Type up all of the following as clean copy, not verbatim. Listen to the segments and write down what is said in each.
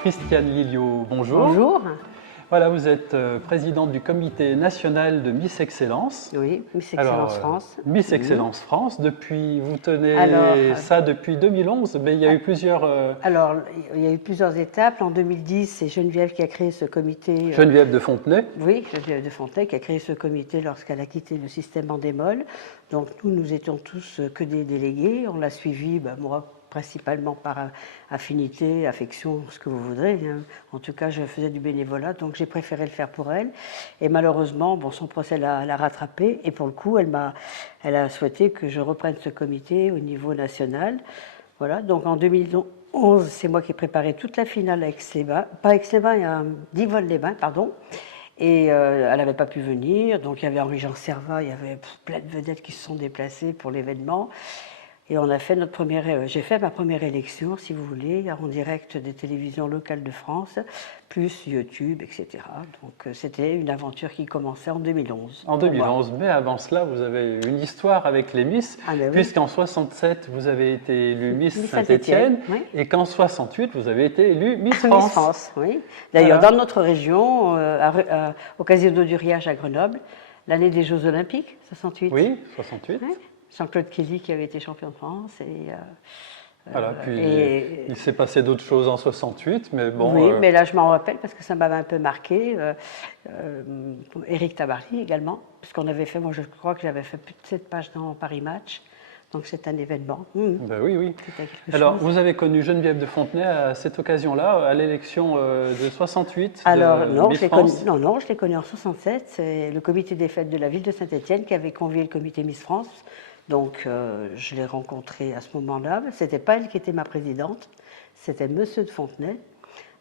Christiane Lilliot, bonjour. Bonjour. Voilà, vous êtes présidente du comité national de Miss Excellence. Oui, Miss Excellence France. Miss Excellence France, vous tenez ça depuis 2011, mais il y a eu plusieurs... Alors, il y a eu plusieurs étapes. En 2010, c'est Geneviève qui a créé ce comité. Geneviève de Fontenay. Oui, Geneviève de Fontenay qui a créé ce comité lorsqu'elle a quitté le système Endemol. Donc nous étions tous que des délégués. On l'a suivi, moi, principalement par affinité, affection, ce que vous voudrez. En tout cas, je faisais du bénévolat, donc j'ai préféré le faire pour elle. Et malheureusement, son procès l'a rattrapée. Et pour le coup, elle a souhaité que je reprenne ce comité au niveau national. Voilà, donc en 2011, c'est moi qui ai préparé toute la finale à Aix-les-Bains. Pas Aix-les-Bains, il y a Digoin-les-Bains, pardon. Et elle n'avait pas pu venir, donc il y avait Henri-Jean Servat, il y avait plein de vedettes qui se sont déplacées pour l'événement. Et on a fait j'ai fait ma première élection, si vous voulez, en direct des télévisions locales de France, plus YouTube, etc. Donc c'était une aventure qui commençait en 2011. En 2011, mais avant cela, vous avez une histoire avec les Miss, puisqu'en 67, vous avez été élue Miss Saint-Étienne, oui. Et qu'en 68, vous avez été élue Miss France. Miss France, oui. D'ailleurs, dans notre région, au Casino du Riage à Grenoble, l'année des Jeux Olympiques, 68. Oui, 68. Oui. Jean-Claude Kelly qui avait été champion de France. Voilà, puis il s'est passé d'autres choses en 68, mais bon... Oui, mais là je m'en rappelle parce que ça m'avait un peu marqué. Éric Tabarly également, puisqu'on avait fait, moi je crois que j'avais fait plus de 7 pages dans Paris Match. Donc c'est un événement. Ben oui. Alors, vous avez connu Geneviève de Fontenay à cette occasion-là, à l'élection de 68 non, Miss France. je l'ai connue en 67. C'est le comité des fêtes de la ville de Saint-Étienne qui avait convié le comité Miss France. Donc je l'ai rencontrée à ce moment-là. Ce n'était pas elle qui était ma présidente, c'était Monsieur de Fontenay.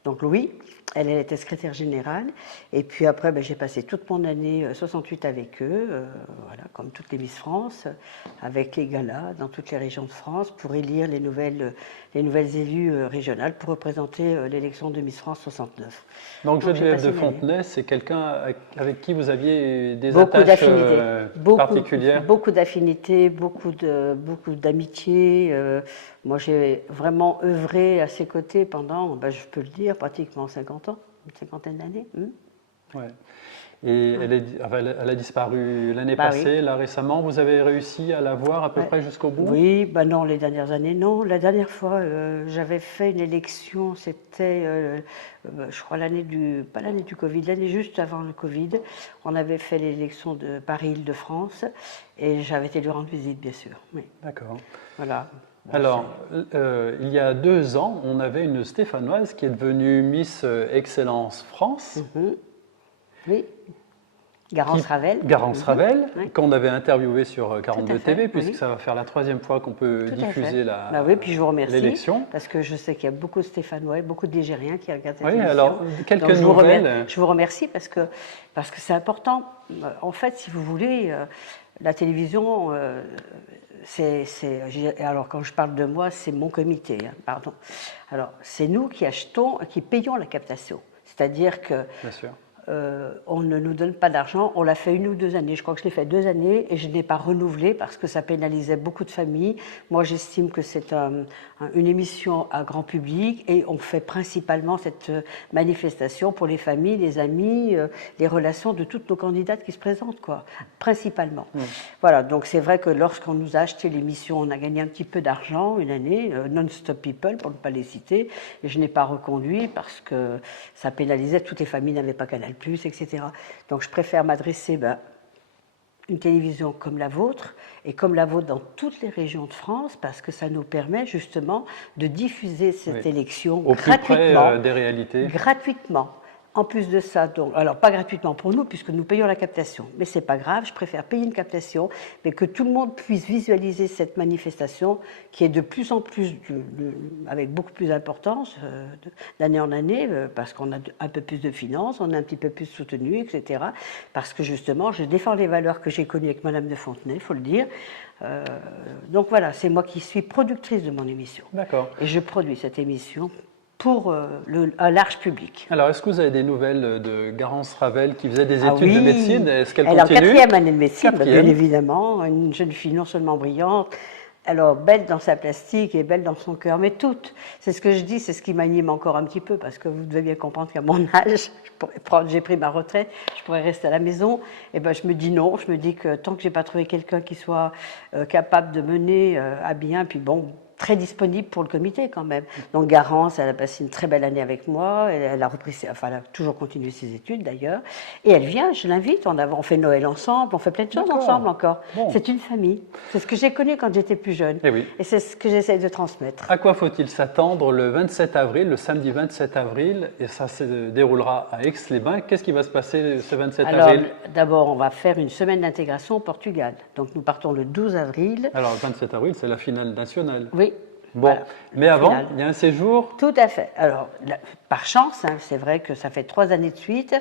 Donc Louis, elle était secrétaire générale. Et puis après, j'ai passé toute mon année 68 avec eux, voilà, comme toutes les Miss France, avec les galas dans toutes les régions de France pour élire les nouvelles élues régionales pour représenter l'élection de Miss France 69. Donc Geneviève de Fontenay, c'est quelqu'un avec qui vous aviez des beaucoup attaches particulières. Beaucoup d'affinités, beaucoup d'amitié. Moi, j'ai vraiment œuvré à ses côtés pendant, je peux le dire, pratiquement 50 ans, une cinquantaine d'années. Ouais. Et elle a disparu l'année passée, là récemment. Vous avez réussi à la voir à peu près jusqu'au bout? Oui, non, les dernières années, non. La dernière fois, j'avais fait une élection, c'était, je crois, pas l'année du Covid, l'année juste avant le Covid. On avait fait l'élection de Paris-Île-de-France et j'avais été lui rendre visite, bien sûr. Oui. D'accord. Voilà. Alors, il y a 2 ans, on avait une Stéphanoise qui est devenue Miss Excellence France. Oui, Garance Ravel. Garance Ravel, qu'on avait interviewé sur 42 TV, puisque ça va faire la 3e fois qu'on peut diffuser puis je vous remercie, l'élection. Parce que je sais qu'il y a beaucoup de Stéphanois, beaucoup de Ligériens qui regardent cette émission. Alors, quelques nouvelles. Je vous remercie parce que c'est important. En fait, si vous voulez, la télévision... alors quand je parle de moi, c'est mon comité, pardon. Alors c'est nous qui qui payons la captation. C'est-à-dire que bien sûr. On ne nous donne pas d'argent. On l'a fait 1 ou 2 années. Je crois que je l'ai fait 2 années et je n'ai pas renouvelé parce que ça pénalisait beaucoup de familles. Moi, j'estime que c'est une émission à grand public et on fait principalement cette manifestation pour les familles, les amis, les relations de toutes nos candidates qui se présentent, quoi. Principalement. Voilà. Donc c'est vrai que lorsqu'on nous a acheté l'émission, on a gagné un petit peu d'argent une année, Non-Stop People pour ne pas les citer. Et je n'ai pas reconduit parce que ça pénalisait. Toutes les familles n'avaient pas Canal+, etc. Donc je préfère m'adresser à une télévision comme la vôtre, et comme la vôtre dans toutes les régions de France, parce que ça nous permet justement de diffuser cette élection au plus près des réalités. Gratuitement. En plus de ça, alors pas gratuitement pour nous, puisque nous payons la captation, mais c'est pas grave, je préfère payer une captation, mais que tout le monde puisse visualiser cette manifestation qui est de plus en plus, avec beaucoup plus d'importance, d'année en année, parce qu'on a un peu plus de finances, on est un petit peu plus soutenu, etc. Parce que justement, je défends les valeurs que j'ai connues avec Madame de Fontenay, il faut le dire. Donc voilà, c'est moi qui suis productrice de mon émission. D'accord. Et je produis cette émission pour un large public. Alors, est-ce que vous avez des nouvelles de Garance Ravel qui faisait des études de médecine? Est-ce qu'elle continue? Elle est en 4e année de médecine, bien évidemment. Une jeune fille non seulement brillante, Alors, belle dans sa plastique et belle dans son cœur, mais toutes. C'est ce que je dis, c'est ce qui m'anime encore un petit peu, parce que vous devez bien comprendre qu'à mon âge, j'ai pris ma retraite, je pourrais rester à la maison. Et ben, je me dis non, je me dis que tant que j'ai pas trouvé quelqu'un qui soit capable de mener à bien, puis bon, très disponible pour le comité quand même. Donc Garance, elle a passé une très belle année avec moi, elle a repris, elle a toujours continué ses études d'ailleurs, et elle vient, je l'invite, on fait Noël ensemble, on fait plein de choses ensemble encore. Bon. C'est une famille, c'est ce que j'ai connu quand j'étais plus jeune, et c'est ce que j'essaie de transmettre. À quoi faut-il s'attendre le 27 avril, le samedi 27 avril, et ça se déroulera à Aix-les-Bains. Qu'est-ce qui va se passer ce 27 avril? D'abord, on va faire une semaine d'intégration au Portugal, donc nous partons le 12 avril. Alors le 27 avril, c'est la finale nationale. Oui. Bon, voilà, mais avant, il y a un séjour. Tout à fait. Alors, par chance, hein, c'est vrai que ça fait 3 années de suite.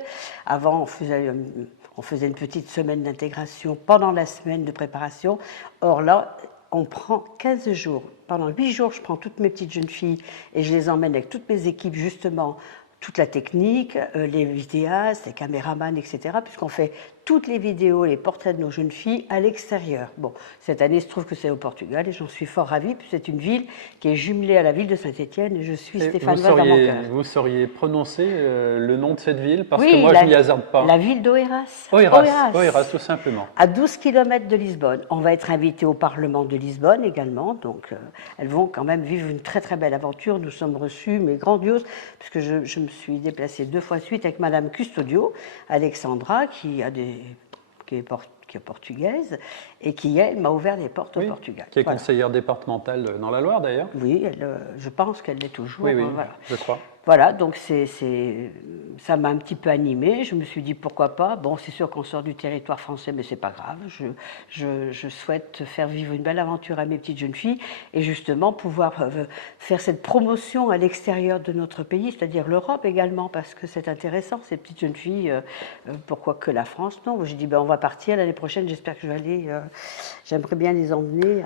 Avant, on faisait une petite semaine d'intégration pendant la semaine de préparation. Or là, on prend 15 jours. Pendant 8 jours, je prends toutes mes petites jeunes filles et je les emmène avec toutes mes équipes, justement, toute la technique, les vidéastes, les caméramans, etc., puisqu'on fait toutes les vidéos, les portraits de nos jeunes filles à l'extérieur. Bon, cette année, il se trouve que c'est au Portugal et j'en suis fort ravie, puisque c'est une ville qui est jumelée à la ville de Saint-Étienne et je suis stéphanoise dans mon cœur. Vous sauriez prononcer le nom de cette ville? Parce que moi, je n'y hasarde pas. La ville d'Oeiras. Oeiras, tout simplement. À 12 km de Lisbonne. On va être invité au Parlement de Lisbonne également, donc elles vont quand même vivre une très très belle aventure. Nous sommes reçus, mais grandiose, puisque je me suis déplacée 2 fois de suite avec Madame Custodio, Alexandra, qui est portugaise et qui, elle, m'a ouvert les portes au Portugal. Qui est conseillère départementale dans la Loire, d'ailleurs. Oui, je pense qu'elle l'est toujours. Oui, voilà. Je crois. Voilà, donc ça m'a un petit peu animée. Je me suis dit pourquoi pas. Bon, c'est sûr qu'on sort du territoire français, mais c'est pas grave. Je souhaite faire vivre une belle aventure à mes petites jeunes filles et justement pouvoir faire cette promotion à l'extérieur de notre pays, c'est-à-dire l'Europe également, parce que c'est intéressant, ces petites jeunes filles. Pourquoi que la France? Non, j'ai dit on va partir l'année prochaine. J'espère que je vais aller. J'aimerais bien les emmener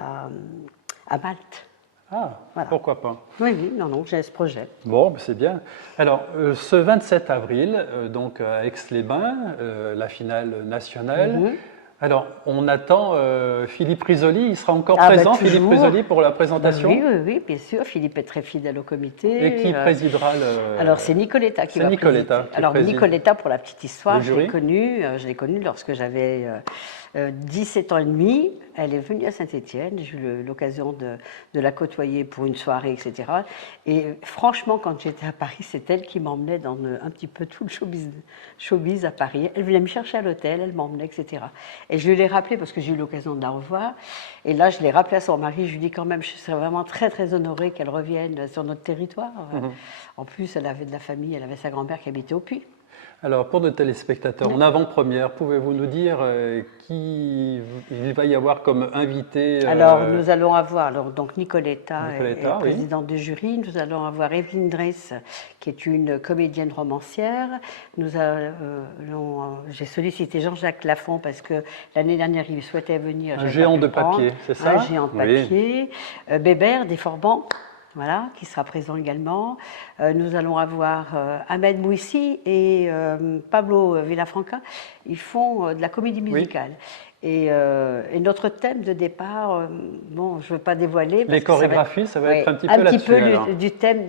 à Malte. Ah, voilà. Pourquoi pas? Oui, non, j'ai ce projet. Bon, c'est bien. Alors, ce 27 avril, donc à Aix-les-Bains, la finale nationale. Alors, on attend Philippe Risoli. Il sera encore présent, Philippe Risoli, pour la présentation? Oui, bien sûr. Philippe est très fidèle au comité. Et qui présidera le... Alors, c'est Nicoletta qui va présider. Alors, Nicoletta, pour la petite histoire, je l'ai connue lorsque j'avais 17 ans et demi. Elle est venue à Saint-Étienne. J'ai eu l'occasion de la côtoyer pour une soirée, etc. Et franchement, quand j'étais à Paris, c'est elle qui m'emmenait dans un petit peu tout le showbiz à Paris. Elle venait me chercher à l'hôtel, elle m'emmenait, etc. Et je lui l'ai rappelé parce que j'ai eu l'occasion de la revoir. Et là, je l'ai rappelé à son mari. Je lui ai dit quand même, je serais vraiment très, très honorée qu'elle revienne sur notre territoire. En plus, elle avait de la famille, elle avait sa grand-mère qui habitait au Puy. Alors, pour nos téléspectateurs, en avant-première, pouvez-vous nous dire qui il va y avoir comme invité? Alors, nous allons avoir donc Nicoletta est présidente de jury. Nous allons avoir Evelyne Dress, qui est une comédienne romancière. J'ai sollicité Jean-Jacques Lafont parce que l'année dernière, il souhaitait venir. Un géant de papier, c'est ça? Un géant de papier. Bébert des Forbans. Voilà, qui sera présent également. Nous allons avoir Ahmed Mouissi et Pablo Villafranca. Ils font de la comédie musicale. Et notre thème de départ, bon, je ne veux pas dévoiler. Les chorégraphies, ça va être un petit peu là-dessus. Un petit peu du thème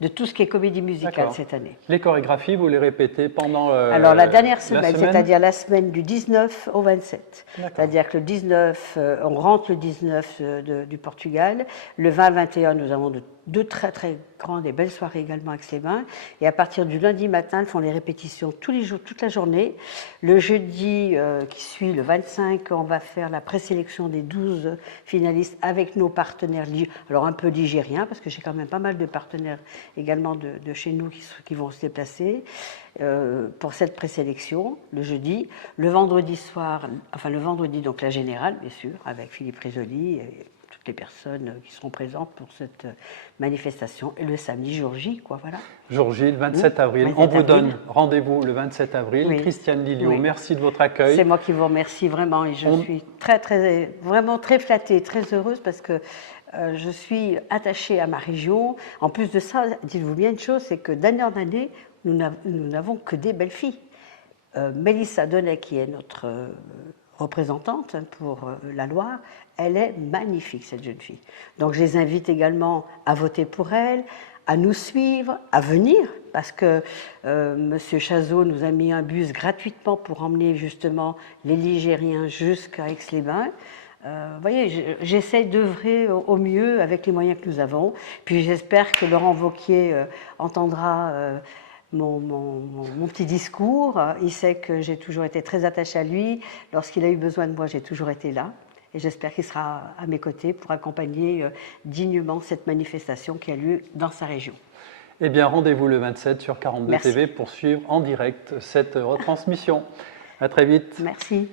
de tout ce qui est comédie musicale cette année. Les chorégraphies, vous les répétez pendant Alors la dernière semaine, c'est-à-dire la semaine du 19 au 27. C'est-à-dire que le 19, on rentre le 19 du Portugal. Le 20-21, nous avons deux très très grandes et belles soirées également à Aix-les-Bains. Et à partir du lundi matin, ils font les répétitions tous les jours, toute la journée. Le jeudi qui suit, le 25, on va faire la présélection des 12 finalistes avec nos partenaires, alors un peu ligériens, parce que j'ai quand même pas mal de partenaires également de chez nous qui vont se déplacer pour cette présélection, le jeudi. Le vendredi soir, le vendredi, donc la générale, bien sûr, avec Philippe Risoli et les personnes qui seront présentes pour cette manifestation. Et le samedi, jour J, voilà. Jour J, le 27 avril. On vous donne rendez-vous le 27 avril. Christiane Lilliot, merci de votre accueil. C'est moi qui vous remercie vraiment et je suis vraiment très flattée, très heureuse parce que je suis attachée à ma région. En plus de ça, dites-vous bien une chose, c'est que d'année en année, nous n'avons que des belles filles. Mélissa Donnet, qui est notre représentante pour la Loire. Elle est magnifique, cette jeune fille. Donc je les invite également à voter pour elle, à nous suivre, à venir, parce que M. Chazot nous a mis un bus gratuitement pour emmener justement les Ligériens jusqu'à Aix-les-Bains. Vous voyez, j'essaie d'œuvrer au mieux avec les moyens que nous avons. Puis j'espère que Laurent Wauquiez entendra mon petit discours. Il sait que j'ai toujours été très attachée à lui. Lorsqu'il a eu besoin de moi, j'ai toujours été là. Et j'espère qu'il sera à mes côtés pour accompagner dignement cette manifestation qui a lieu dans sa région. Eh bien, rendez-vous le 27 sur 42 Merci. TV pour suivre en direct cette retransmission. À très vite. Merci.